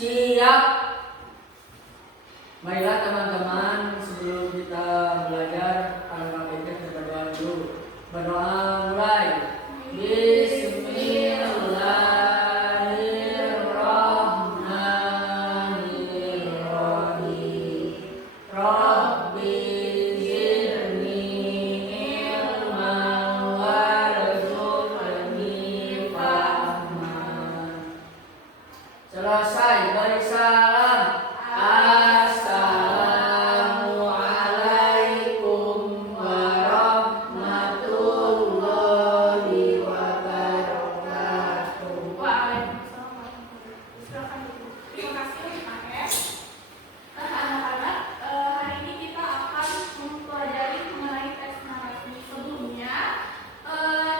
Siap. Baiklah teman-teman, sebelum kita belajar alangkah baiknya kita berdoa dulu. Berdoa mulai. Bismillahirrahmanirrahim. Rabbi zidni ilman warzuqni fahman. Selesai, beri salam. Assalamualaikum warahmatullahi wabarakatuh. Waalaikumsalam. Silakan duduk. Terima kasih Pak S. Anak-anak, hari ini kita akan mempelajari mengenai teks narasi. Sebelumnya,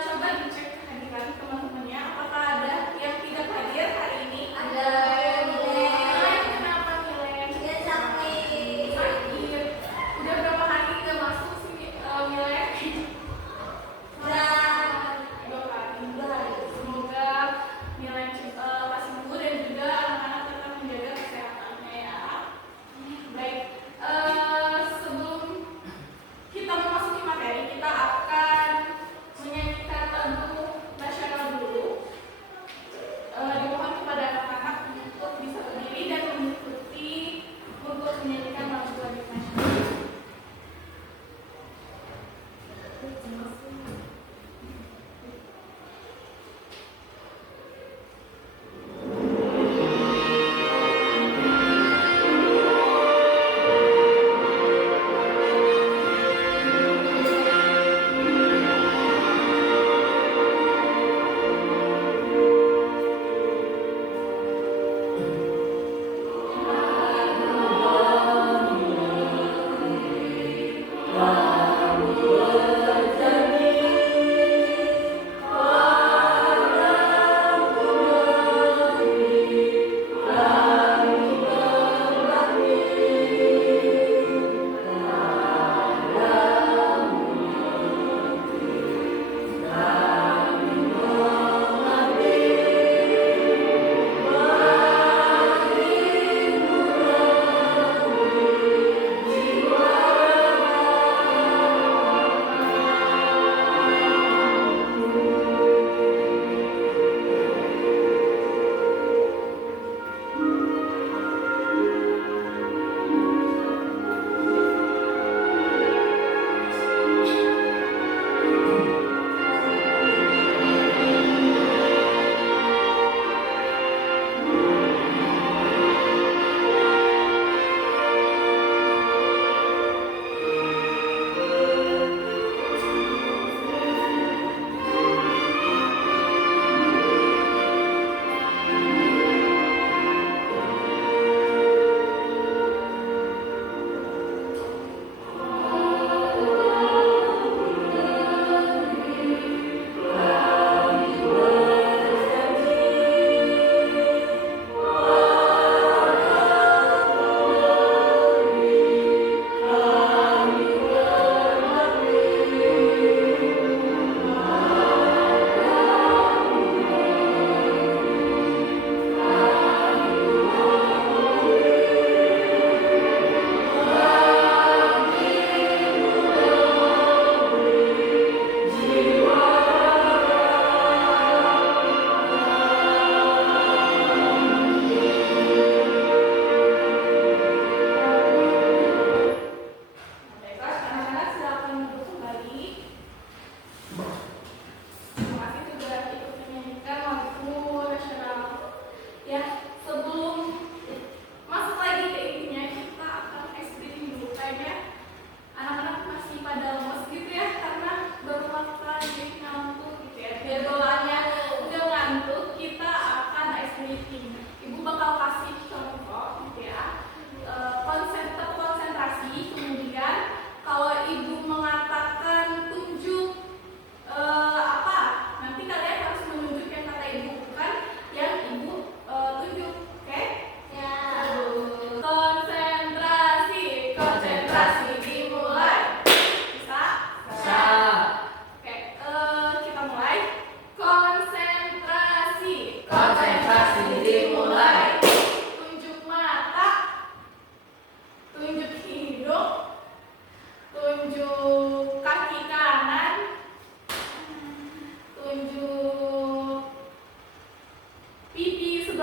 coba dicek kehadiran teman-temannya. Apakah ada yang tidak hadir hari ini? Ada.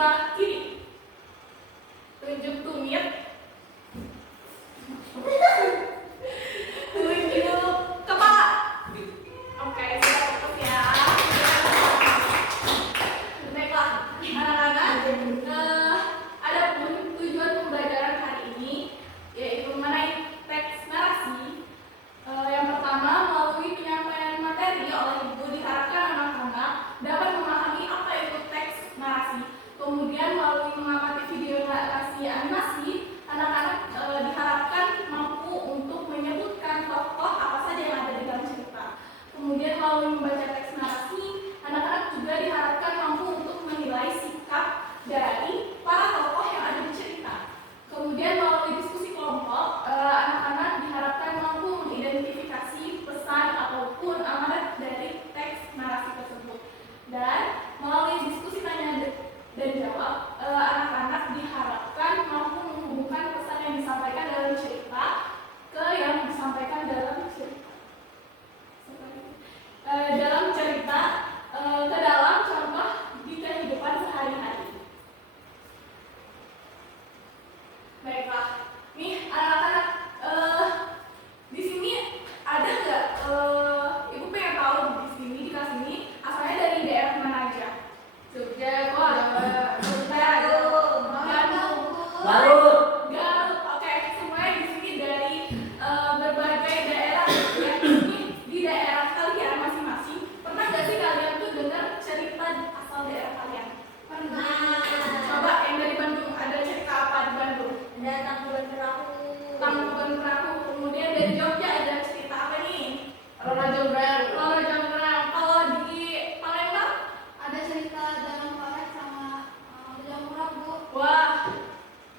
sebelah kiri. Tunjuk tumit. Tunjuk kepala. Oke, sudah fokus ya. Baiklah, anak-anak. Adapun tujuan pembelajaran hari ini yaitu mengenai teks narasi. Yang pertama, melalui penyampaian materi oleh ibu diharapkan anak-anak dapat memahami apa itu teks narasi. Kemudian melalui mengamati video narasi animasi, anak-anak diharapkan mampu untuk menyebutkan tokoh apa saja yang ada di dalam cerita. Kemudian melalui membaca teks narasi, anak-anak juga diharapkan mampu untuk menilai sikap dari para tokoh yang ada di cerita. Kemudian melalui diskusi kelompok, anak-anak diharapkan mampu mengidentifikasi pesan ataupun amanat dari teks narasi tersebut. Dan melalui diskusi tanya dan jawab, anak-anak diharapkan mampu menghubungkan pesan yang disampaikan dalam cerita ke yang disampaikan dalam cerita. Ke dalam contoh di kehidupan sehari-hari. Baiklah, nih anak-anak, di sini ada nggak? Ibu pengen tahu di sini di kelas ini asalnya dari daerah mana aja? Jogja, Garut. Garut. Oke, semuanya di sini dari berbagai daerah. Ya, ini di daerah kalian masing-masing. Pernah nggak sih kalian tuh dengar cerita asal daerah kalian? Pernah. Coba yang dari Bandung, ada cerita apa di Bandung? Ada Tangkuban Perahu. Tangkuban Perahu. Kemudian dari Jogja ada cerita apa nih? Roro Jonggrang. Kalau di Palembang Ada cerita dalam palet sama Bujang Kurap, Bu. wah,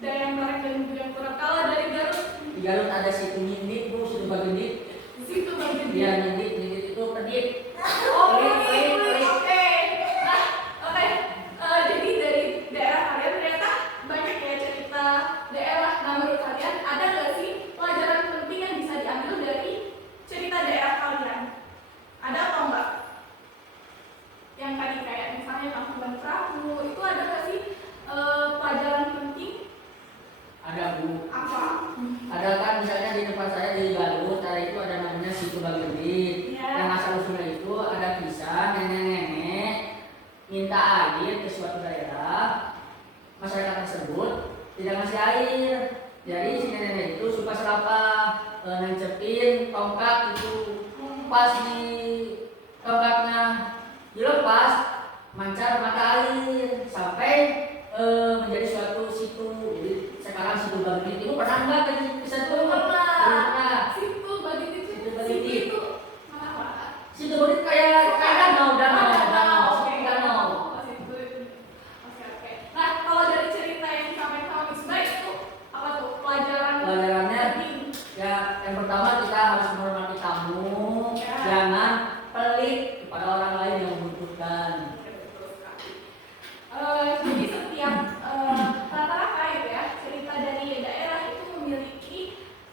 Dayang Tarik dan Bujang Kurap. Kalau dari Garut, Di Garut ada situ Nindik, Bu, situ Bagendit. situ bagian Dia Nindik itu pedit. Oh, Pelit, pelit, pelit. oke. Nah, oke. Jadi dari daerah kalian ternyata banyak ya cerita daerah. Nah, menurut kalian ada nggak sih pelajaran penting yang bisa diambil dari cerita daerah kalian? Ada atau enggak? Yang tadi kayak misalnya Tangkuban Perahu, itu ada nggak sih pelajaran penting? Ada, Bu. Apa? Ada kan misalnya di tempat saya di Garut, ada itu ada namanya situ Bagendit. Iya. Yang asal usulnya itu ada kisah nenek-nenek minta air ke suatu daerah, masyarakat tersebut tidak ngasih air. Jadi si nenek itu suka serapah, nancepin tongkat itu, pas di tongkatnya dilepas mancar mata air sampai menjadi suatu situ. Jadi sekarang situ Bagendit. Ibu pernah nggak ke situ? Pernah. Situ bagian Situ itu. Bagendit. Situ itu mana Pak? Situ Bagendit kayak danau. Oke, Danau. Oke. Nah, kalau dari cerita yang disampaikan sama Miss Bay itu apa tuh pelajaran? Pelajarannya penting? ya yang pertama kita harus menghormati tamu, Ya. jangan pelit kepada orang lain yang membutuhkan. Jadi setiap rata-rata itu ya cerita dari daerah itu memiliki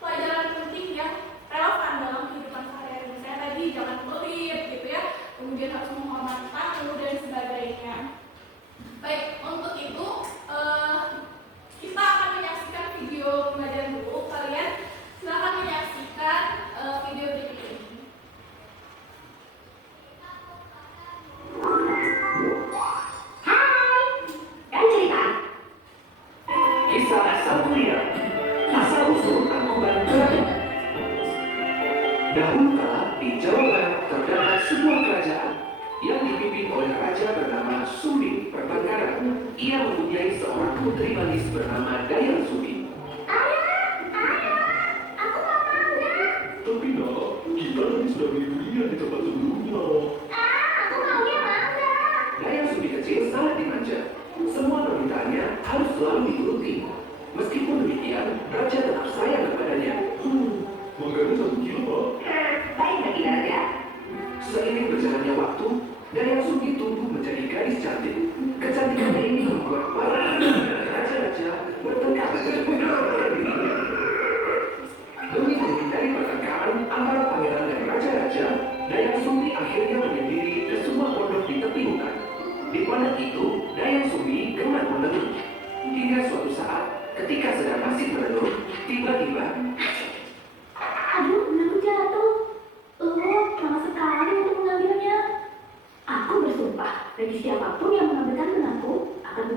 pelajaran penting yang relevan dalam kehidupan sehari-hari. Misalnya tadi jangan pelit gitu ya, kemudian harus menghormati tamu dan sebagainya. Baik, untuk itu kita akan menyaksikan video pembelajaran dulu. Kalian silakan menyaksikan video berikut ini. Kisah Sang Mulia, asal-usul Tangkuban Perahu. Dahulu kala di Jawa Barat terdapat sebuah kerajaan yang dipimpin oleh raja bernama Sumbi Pertangkaran. Ia mempunyai seorang putri manis bernama Dayang Sumbi. Tapi nak, kita tadi sudah beli durian di tempat sebelumnya. Dayang Sumbi kecil sangat dimanja. Semua permintaannya harus selalu dituruti. Meskipun demikian, raja tetap sayang kepadanya. Makanya 1 kilo, Pak. Baik bagi raja. Seiring berjalannya waktu, Dayang Sumbi tumbuh menjadi gadis cantik. Kecantikannya ini membuat para raja-raja bertengkar. Demi menghindari pertengkaran antara pangeran dan raja-raja, Dayang Sumbi akhirnya menyendiri ke sebuah pondok di tepi hutan. Di pondok itu, Dayang Sumbi gemar mendengar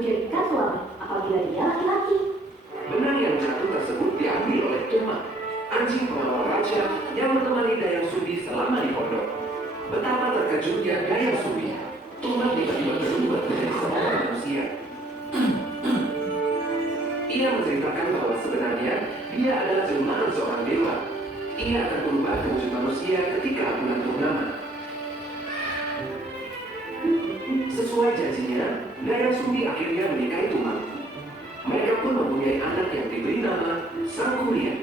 jadikan suami apabila dia laki-laki. Benang yang jatuh tersebut diambil oleh Tuma, anjing pengawal raja yang menemani Dayang Sumbi selama di pondok. Betapa terkejutnya Dayang Sumbi. Tuma tiba-tiba berubah menjadi seorang manusia. Ia menceritakan bahwa sebenarnya dia adalah jelmaan seorang dewa. Ia akan berubah wujud manusia ketika bulan purnama. Sesuai janjinya, Dayang Sumbi akhirnya menikahi Tuma. Mereka pun mempunyai anak yang diberi nama Sang Kuria.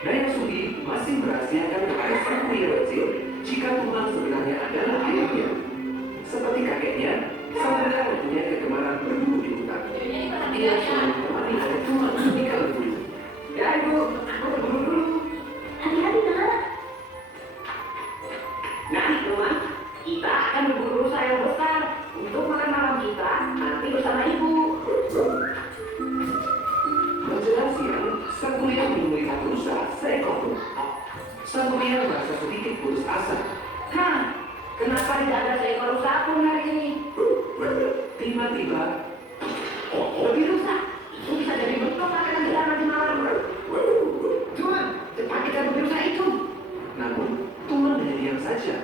Dayang Sumbi masih merahasiakan kepada Sang Kuria kecil jika Tuma sebenarnya adalah ayahnya. Seperti kakeknya, Sang Kuria mempunyai kegemaran berburu di hutan. Ia selalu menemani oleh Tuma ketika berburu. Ya ibu, aku berburu dulu. Hati-hati nak. Nah, teman, kita akan berburu rusa yang besar untuk makan malam kita nanti bersama ibu. Menjelang siang, Sang Kuria menemukan rusa seekor pun. Sang Kuria merasa sedikit putus asa. Hah, kenapa tidak ada seekor rusa pun hari ini? Tiba-tiba, Lebih rusa, itu bisa jadi bentuk makanan kita nanti malam. Tuan, cepat kita berburu rusa itu. namun Tuma hanya diam saja.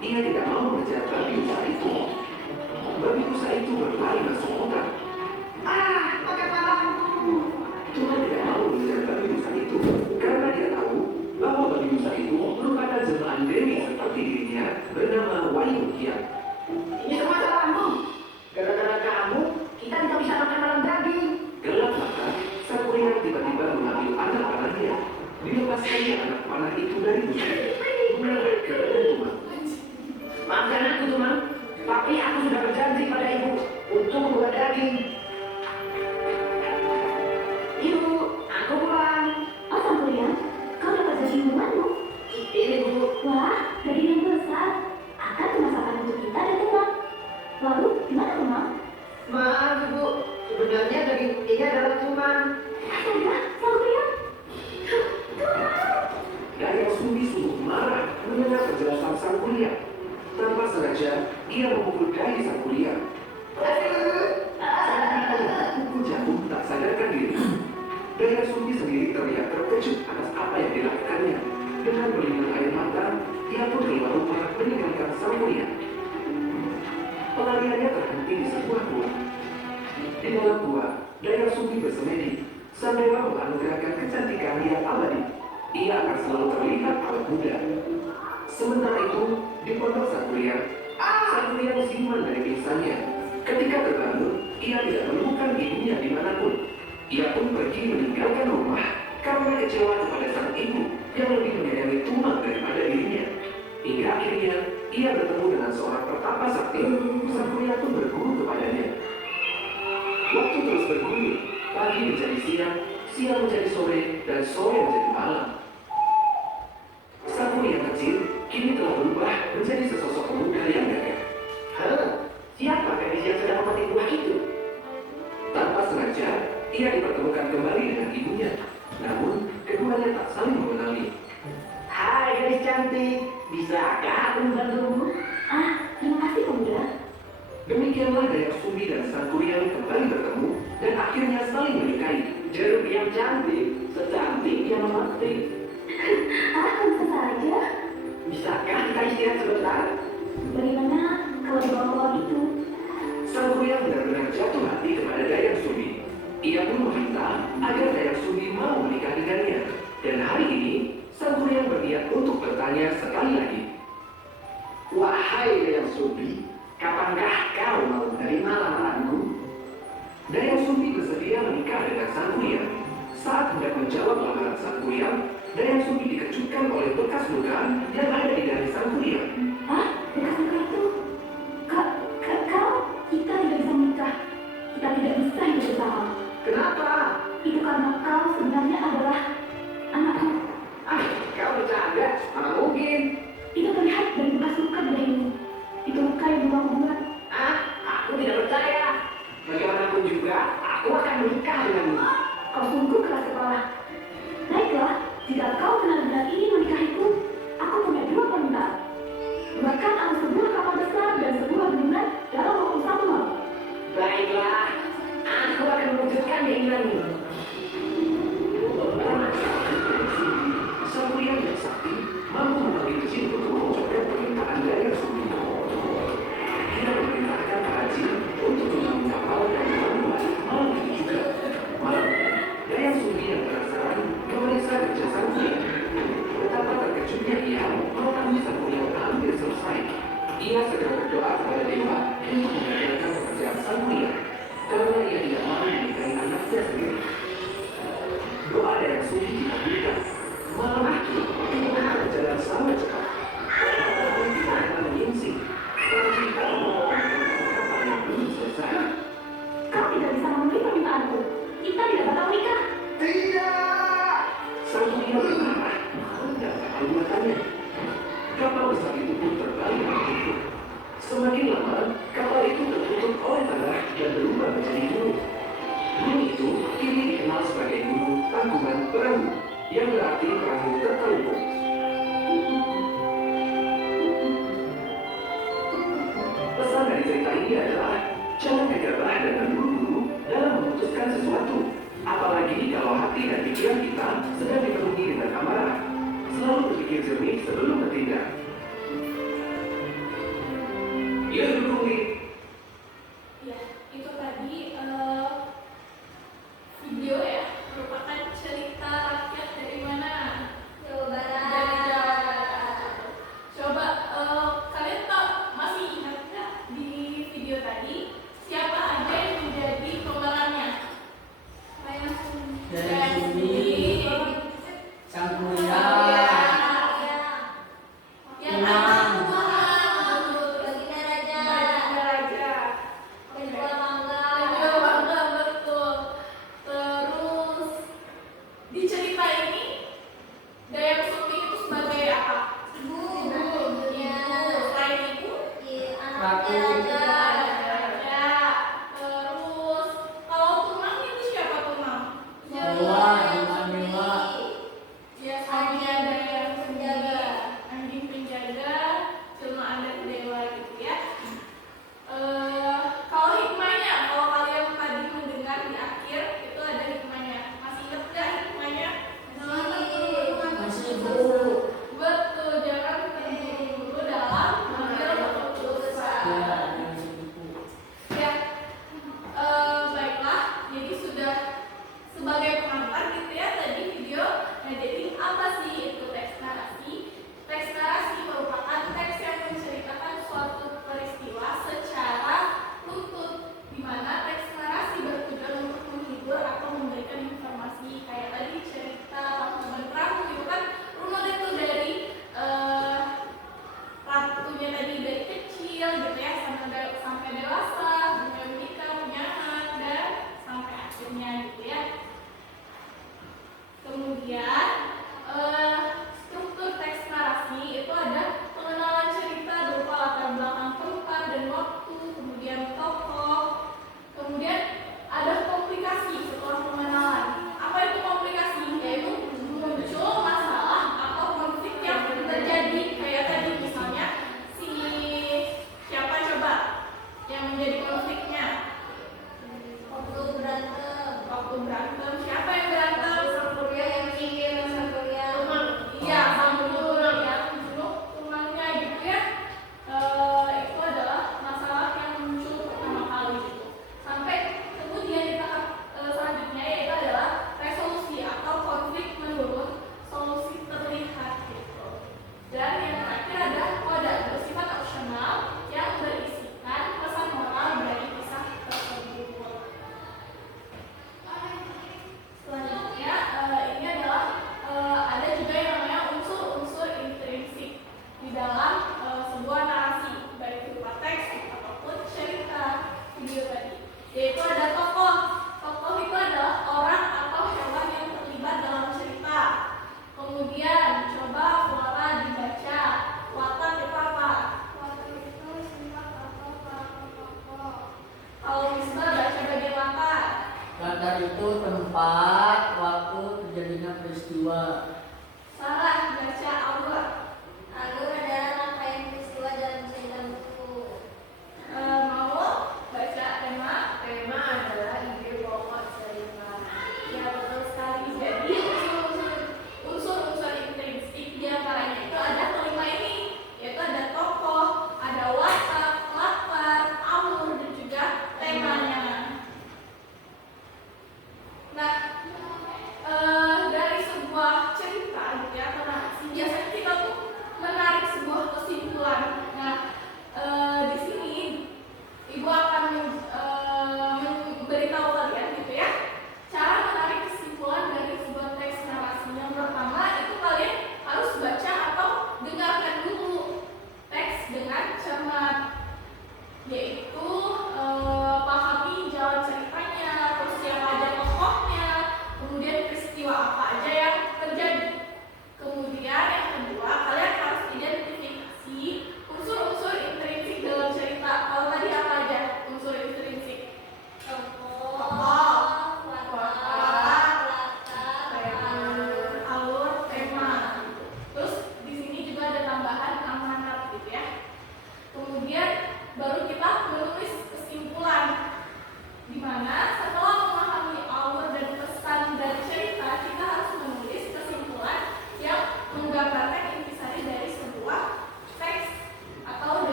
Ia tidak mau mengejar babi rusa itu. Babi rusa itu berlari masuk hutan. Makan malamku. Tuma tidak mau mengejar babi rusa itu karena dia tahu bahwa babi rusa itu merupakan jelmaan Dewi seperti dirinya bernama Wayukia. Ini semua salahmu. Gara-gara kamu, kita tidak bisa makan malam daging. Gelap mata, Sang Kuria tiba-tiba mengambil anak panahnya. Dilepaskannya anak panah itu dari musuh. Mengarah ke Tuma. Maafkan aku, teman. Tapi aku sudah berjanji pada ibu untuk membuat daging. Ibu, aku pulang. Oh Sang Kuria, kau dapat daging buahmu. Ini bu. Wah, daging yang besar. Akan dimasakkan untuk kita dan Tuma. Lalu, gimana Tuma? Maaf ibu, sebenarnya daging ini adalah cuman. Astaga, Sang Kuria. Dayang Sumbi sungguh marah mendengar penjelasan Sang Kuria. Tanpa sengaja, ia memukul dahi Sang Kuria. Sang kuku jatuh tak sadarkan diri. Dayang Sumbi sendiri terlihat terkejut atas apa yang dilakukannya. Dengan berlinang air mata, ia pun keluar rumah meninggalkan Sang Kuria. Pelariannya terhenti di sebuah gua. Di dalam gua, Dayang Sumbi bersemedi. Sang dewa menganugerahkan kecantikan yang abadi. Ia akan selalu terlihat awet muda. Sementara itu, di pondok Sang Kuria musiman dari pingsannya. Ketika terbangun, ia tidak menemukan ibunya dimanapun. Ia pun pergi meninggalkan rumah karena kecewa kepada sang ibu yang lebih menyayangi Tuma daripada dirinya. Hingga akhirnya, ia bertemu dengan seorang pertapa sakti. Sang Kuria pun berguru kepadanya. Waktu terus bergulir, pagi menjadi siang, siang menjadi sore, dan sore menjadi malam. Sang Kuria kecil kini telah berubah menjadi sesosok pemuda yang gagah. Siapa gadis yang sedang memetik buah itu? Tanpa sengaja, ia dipertemukan kembali dengan ibunya. Namun, keduanya tak saling mengenali. Hai gadis cantik, bisakah aku membantumu? Terima kasih pemuda. Demikianlah Dayang Sumbi dan Sang Kuria kembali bertemu dan akhirnya saling menikahi. Jeruk yang cantik, secantik yang memetik. Bisa saja. Bisakah kita istirahat sebentar? Bagaimana kalau dibawa pulang itu? Sang Kuria benar-benar jatuh hati kepada Dayang Sumbi. Ia pun meminta agar Dayang Sumbi mau menikah dengannya. Dan hari ini, Sang Kuria berniat untuk bertanya sekali lagi. Wahai Dayang Sumbi, kapankah kau mau menerima lamaranku? Dayang Sumbi bersedia menikah dengan Sang Kuria. Saat hendak menjawab lamaran Sang Kuria, Dayang Sumbi dikejutkan oleh bekas luka yang ada di dahi Sang Kuria. Bekas luka itu? Kau? Kita tidak bisa menikah. Kita tidak bisa hidup bersama. Kenapa? Itu karena kau sebenarnya adalah anakku. Kau bercanda? Mana mungkin? Itu terlihat dari bekas luka di dahimu. Itu luka yang belum aku buat. Aku tidak percaya. Bagaimanapun juga, aku akan menikah denganmu. Kau sungguh keras kepala. Baiklah, jika kau benar-benar ingin menikahiku, aku punya dua permintaan. Buatkan aku sebuah kapal besar dan sebuah bangunan dalam waktu 1 malam. keinginanmu. Sang pria yang sakti mampu memanggil jin untuk mewujudkan permintaan Dayang Sumi. Dia memerintahkan para jin untuk membangun kapal dan membuat malam itu juga. Malam Dayang Sumi yang penasaran memeriksa kerja sang pria. Betapa terkejutnya ia mengetahui sang pria hampir selesai. Ia segera berdoa kepada dewa untuk mengajarkan pekerjaan sang pria karena ia tidak mau menikahi anaknya sendiri. Doa Dayang Sumi dikabulkan. Malam itu kita berjalan sangat cepat. Matahari tidak pernah menyingsing. Tapi kamu kapal yang belum selesai. Kau tidak bisa memenuhi permintaanku. Kita tidak bakal nikah. Tidak! Sang pria bermarah menghadap perbuatannya. Kapal besar itu pun terbalik tertutup. Semakin lama, kapal itu tertutup oleh tanah dan berubah menjadi gunung. Gunung itu kini dikenal sebagai Gunung Tangkuban Perahu, yang berarti perahu tertelungkup. Pesan dari cerita ini adalah jangan gegabah dan terburu-buru dalam memutuskan sesuatu. Apalagi kalau hati dan pikiran kita sedang dipenuhi dengan amarah. Selalu berpikir jernih sebelum bertindak. Ya, dukung nih. Ya, itu tadi video ya, merupakan cerita rakyat dari mana? Jawa Dari Barat. Jawa Barat. Coba kalian masih ingat nggak di video tadi siapa aja yang menjadi pemerannya? Dayang Sumi. Dayang Sumi, sang pria, Yang Imam. anak Tuhan, Baginda Raja. Baginda Raja. Dan Dua Mangga. Beliau bangga betul. Terus di cerita ini Dayang Sumi itu sebagai apa? Ibu. Ibu. Selain ibu, Anaknya Raja. Raja. Terus kalau tunang itu siapa tunang? Dewa, dewa. Ya suaminya Dayang Sumi, anjing penjaga, cuma ada dewa gitu ya. Kalau hikmahnya, kalau kalian tadi mendengar di akhir itu ada hikmahnya. Masih ingat nggak hikmahnya? Masih Bu. Betul, jangan terburu-buru dalam mengambil keputusan. Ya, masih Bu. Ya, baiklah. Jadi sudah sebagai pengantar gitu ya tadi video. Nah, jadi apa sih itu teks narasi? Teks narasi merupakan teks yang menceritakan suatu peristiwa secara runtut, di mana teks narasi bertujuan untuk menghibur atau memberikan informasi kayak tadi cerita Tangkuban Perahu itu kan runut itu dari ratunya tadi dari kecil gitu ya sampai dewasa, punya menikah, punya anak dan sampai akhirnya gitu ya. Kemudian struktur teks narasi itu ada pengenalan cerita berupa latar belakang tempat dan waktu, kemudian tokoh, kemudian ada komplikasi setelah pengenalan. Apa itu komplikasi? Yaitu muncul masalah atau konflik yang terjadi kayak tadi misalnya si siapa coba yang menjadi konfliknya? Waktu berantem. Waktu berantem siapa yang berantem? Sang pria yang ingin Sang Pria. Tumang. Iya, sang pria yang membunuh tumangnya gitu ya. Itu adalah masalah yang muncul pertama kali gitu. Sampai kemudian di tahap selanjutnya yaitu adalah resolusi atau konflik menurut solusi terlihat gitu. Dan yang terakhir ada koda bersifat opsional yang berisikan pesan moral dari kisah tersebut. Selanjutnya ini adalah ada juga yang namanya unsur-unsur intrinsik di dalam sebuah narasi baik berupa teks ataupun cerita video tadi. Yaitu ada tokoh. Tokoh itu adalah orang atau hewan yang terlibat dalam cerita. Kemudian coba Flora dibaca. Watak itu apa? Waktu itu sifat atau para tokoh. Kalau Misbah baca bagian latar. Latar itu tempat, waktu terjadinya peristiwa. Sarah baca alur. Alur adalah rangkaian peristiwa dalam cerita buku. Mau baca tema. Tema adalah ide pokok cerita.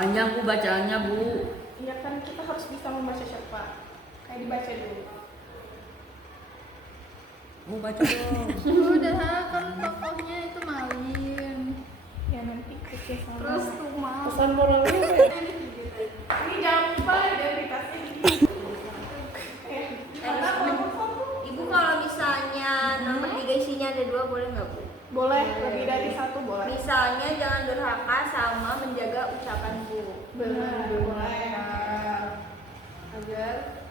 Panjang Bu bacaannya Bu. Iya kan kita harus bisa membaca siapa. Kayak dibaca dulu. Bu baca dong. Udah kan tokohnya itu Malin. Ya nanti kecil sama. Terus rumah. pesan moralnya apa ya? Ini jangan lupa identitasnya gini. Karena Ibu kalau misalnya nomor 3 isinya ada 2 boleh nggak Bu? boleh lebih dari 1 boleh. Misalnya jangan durhaka sama menjaga ucapan Bu. Benar, boleh. Agar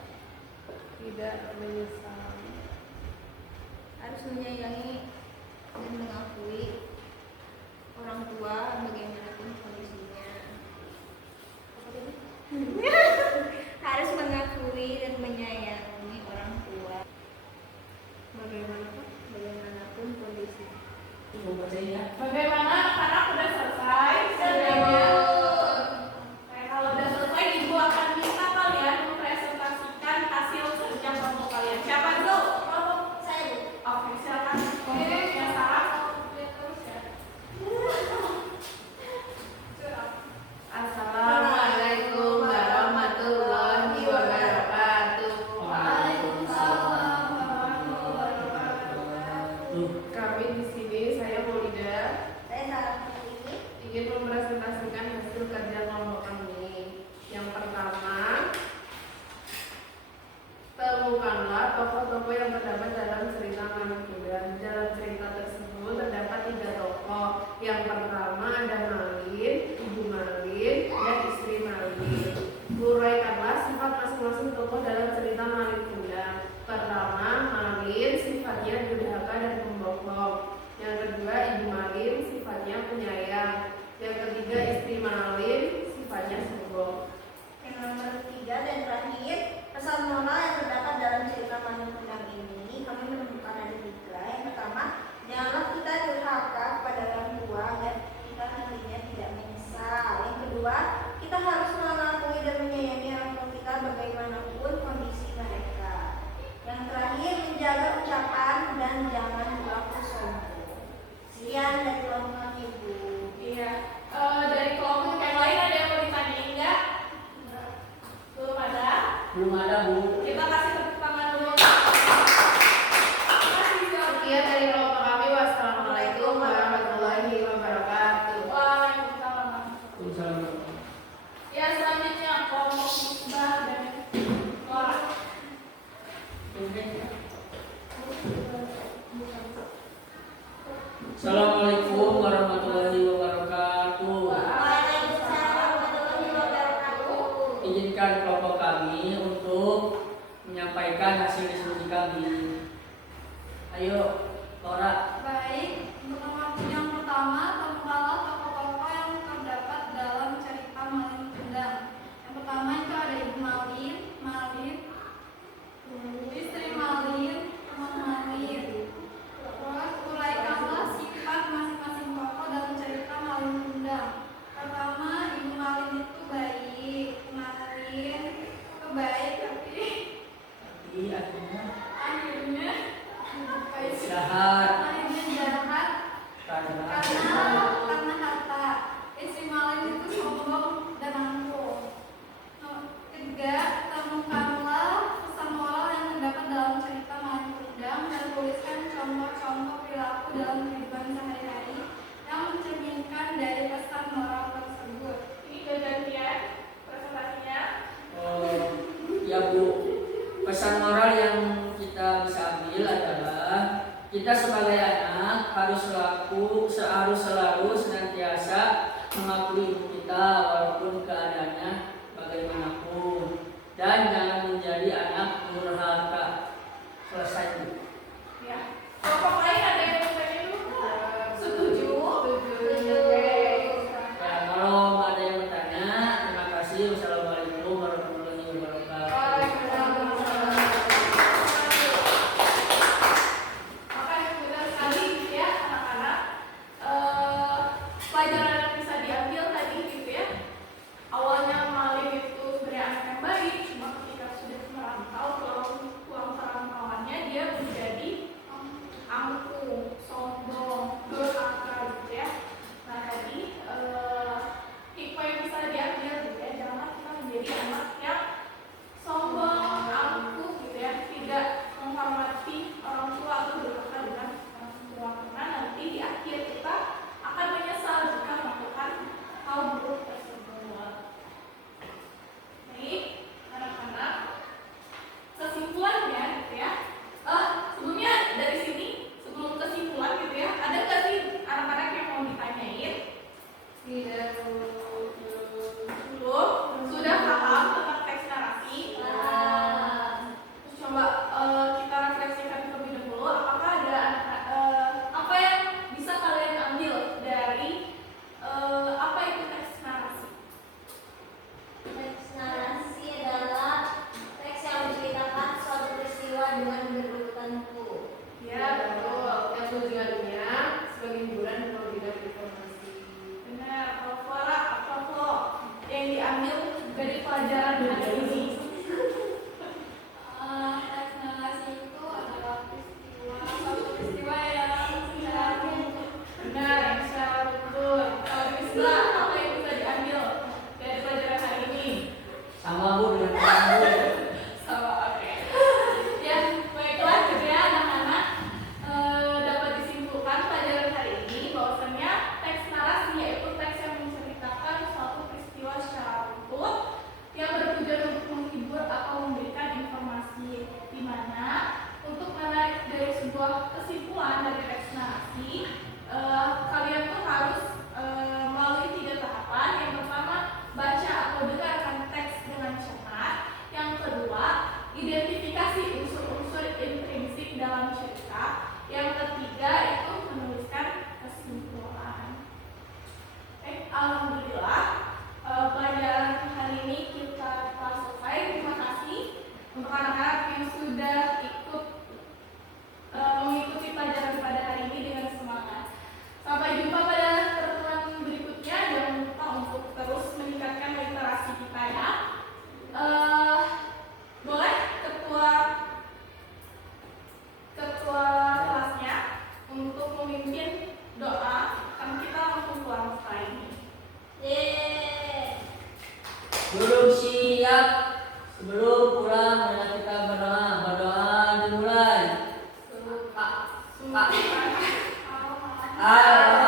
tidak menyesal. Harus menyayangi dan mengakui orang tua bagaimanapun kondisinya. Harus mengakui dan menyayangi orang tua bagaimanapun kondisinya. Bu bacain ya. Bagaimana anak-anak udah selesai? Sebenarnya. Kalau udah selesai, ibu akan minta kalian mempresentasikan hasil kerja kelompok kalian. Siapa dulu? Kelompok saya Bu. Oke, silakan. Oke, yang Sarah. Assalamualaikum warahmatullahi wabarakatuh. Waalaikumsalam warahmatullahi Tuh. Kami di sini, saya Maulida, Saya Sarah ini. ingin mempresentasikan hasil kerja kelompok kami. Yang pertama, temukanlah tokoh-tokoh yang terdapat dalam cerita Manik Kuda. Dalam cerita tersebut terdapat 3 tokoh. Yang pertama ada Malin, Ibu Malin, dan istri Malin. Uraikanlah sifat masing-masing tokoh dalam cerita Manik Kuda. Pertama, Malin sifatnya durhaka dan pembohong. Yang kedua, Ibu Malin sifatnya penyayang. Yang ketiga, istri Malin sifatnya sombong. Yang nomor 3 dan terakhir, pesan moral yang terdapat dalam cerita Manik Kundang ini kami menemukan ada 3. Yang pertama, janganlah kita durhaka kepada orang tua agar kita nantinya tidak menyesal. Yang kedua, kita harus mengakui dan menyayangi orang tua kita bagaimanapun kondisi mereka. Yang terakhir, menjaga ucapan dan jangan berlaku sombong. Sekian dari kelompok Ibu. Iya. Dari kelompok yang lain ada yang mau ditanyain nggak? Belum ada. Belum ada Bu. Kita kasih tepuk tangan dulu. Sekian dari kelompok kami. Wassalamualaikum warahmatullahi wabarakatuh. Waalaikumsalam. Waalaikumsalam. Ya selanjutnya kelompok Musbah dan Laura. Assalamualaikum warahmatullahi wabarakatuh. Waalaikumsalam warahmatullahi wabarakatuh. Izinkan kelompok kami untuk menyampaikan hasil diskusi kami. Ayo, Laura. Baik, untuk nomor yang pertama, temukanlah tokoh-tokoh yang terdapat dalam cerita Malin Kundang. Yang pertama itu ada Ibu Malin, istri Malin, teman Malin. Terus uraikanlah sifat masing-masing tokoh dalam cerita Malin Kundang. Pertama, Ibu Malin itu baik, Malin kebaik tapi Akhirnya akhirnya jahat. akhirnya jahat karena harta. Istri Malin itu sombong dan angkuh. Ketiga, temukanlah pesan moral yang terdapat dalam cerita Malin Kundang dan tuliskan contoh-contoh perilaku dalam kehidupan sehari-hari yang mencerminkan dari pesan moral tersebut. Ini gantian presentasinya. Ya Bu, pesan moral yang kita bisa ambil adalah kita sebagai anak harus selalu senantiasa mengakui ibu kita walaupun keadaannya bagaimanapun, dan jangan menjadi anak durhaka. Selesai Bu. Ya. Kelompok lain ada yang mau tanya dulu nggak? Setuju? Ya, kalau ada yang bertanya, terima kasih. Wassalamualaikum warahmatullahi wabarakatuh. Oke, benar sekali gitu ya anak-anak. Pelajaran yang bisa diambil tadi gitu ya. Awalnya Malin itu sebenarnya anak yang baik, cuma ketika sudah merantau pulang perantauannya dia Halo.